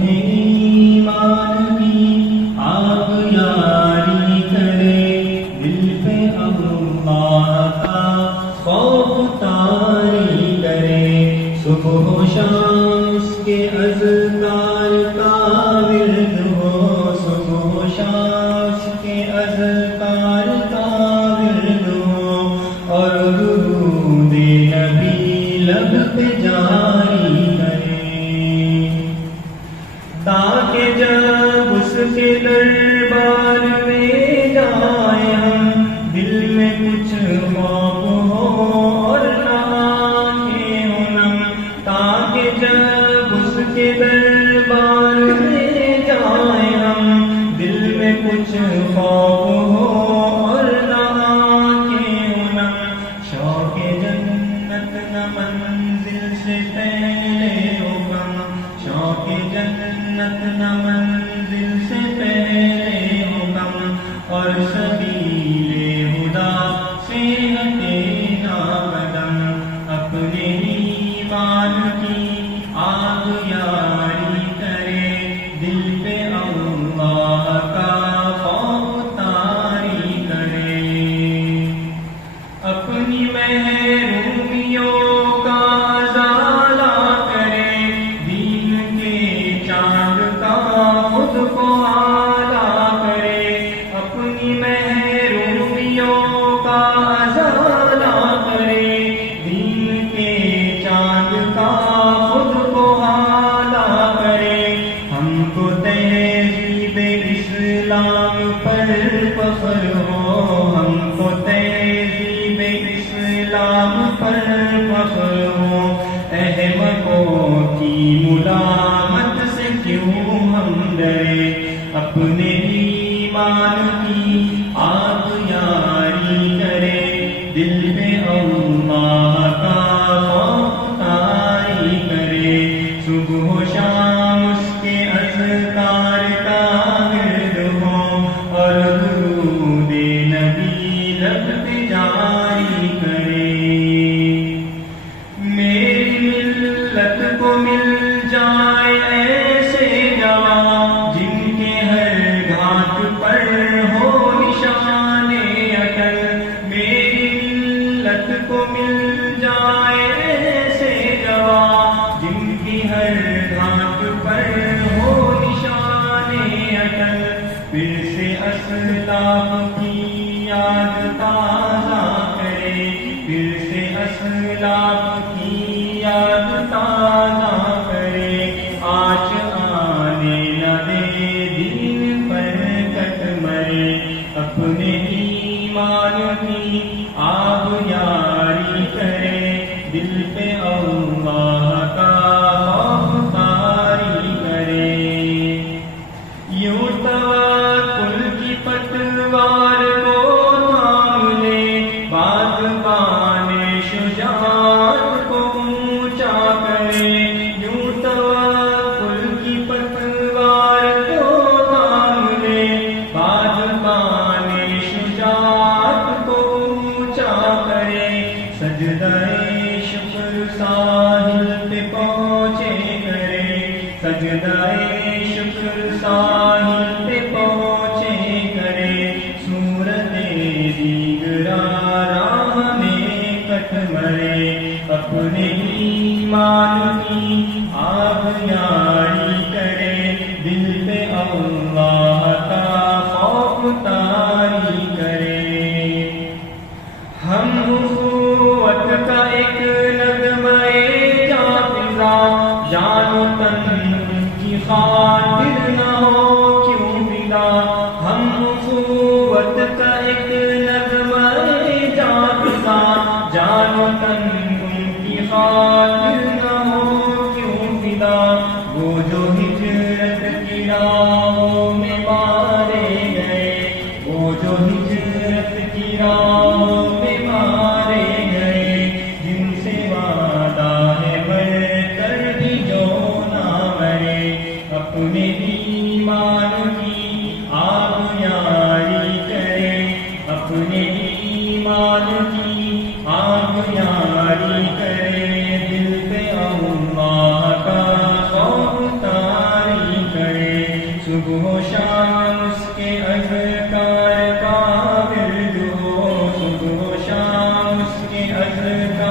اپنے ایمان کی آگ یاری کرے، دل پہ اللہ کا خوف طاری کرے، صبح و شام اس کے اذکار کا ورد ہو، صبح و شام اس کے اذکار کا ورد ہو، اور درود نبی لب پہ جاری کرے، تاکہ جب اس کے دربار میں جائیں ہم، دل میں کچھ خوف ہو اور نہ آنکھیں ہو نم، تاکہ جب اس کے دربار میں جائیں ہم، دل میں کچھ خوف ہو اور نہ آنکھیں ہو نم، شوق جنت نہ منزل سے پہلے ہو کم، شوق جنت نہ منزل سے پہلے ہو کم، اور سبیل خدا سے ہٹے نہ قدم، اپنے ایمان کی آگ یاری کرے، دل پہ اللہ کا خوف طاری کرے، اپنی محرومیوں کا ازالہ کرے، دین کے چاند کا خود کو اعلیٰ کرے، اپنی محرومیوں کا ازالہ کرے، دین کے چاند کا خود کو اعلیٰ کرے، ہم کو تہذیب اسلام پر فخر ہو، ہم کو تہذیب اسلام پر فخر ہو، احمقوں کی ملامت سے کیوں ہم ڈرے، اپنے ایمان کی آگ یاری کرے، دل پہ اللہ کا خوف طاری کرے، صبح و شام اس کے اذکار کا ورد ہو، اور درود نبی لب پہ جاری کرے، میری ملت کو مل جائے ایسے جوان، جن کے ہر گھاٹ پر ہو نشان اٹل، میری ملت کو مل جائے ایسے جوان، جن کی ہر گھاٹ پر ہو نشان اٹل، پھر سے اسلاف کی یاد تازہ کرے، پھر سے اسلاف کی یاد تازہ کرے، آج آنے نہ دے دین پر کٹ مرے، اپنے ایمان کی آگ یاری کرے، دل پہ اللہ کا خوف طاری کرے، یوں توکل کی پتوار کو تھام لے، بات پانے شجاعت کو اونچا کرے، یوں توکل کی پتوار کو تھام لے، بات پانے شجاعت کو اونچا کرے، سجدہ شکر ساحل پہ پہنچے کرے، سجدہ شکر ساحل پہ پہنچے کرے، صورت دیگرا راہ میں کٹ مرے، اپنے ایمان کی آگ یاری کرے، دل پہ اللہ کا خوف طاری کرے، ہم اخوت کا ایک نغمہ جاویزا، جان و تن کی خاطر نہ ہو کیوں فدا، ہم اخوت کا ایک نغمہ جاویزا، جان و تن کی خاطر نہ ہو کیوں فدا، وہ جو ہجرت کی راہوں میں مارے گئے، وہ جو ہجرت کی راہوں میں مارے گئے، جن سے وعدہ ہے بڑھ کر بھی جو نہ مرے، اپنے ایمان کی آگ یاری کرے، اپنے ایمان کی آگ یاری کرے، دل پہ اللہ کا خوف طاری صبح و شام اس کے اذکار کا ورد ہو، صبح و شام اس کے اذکار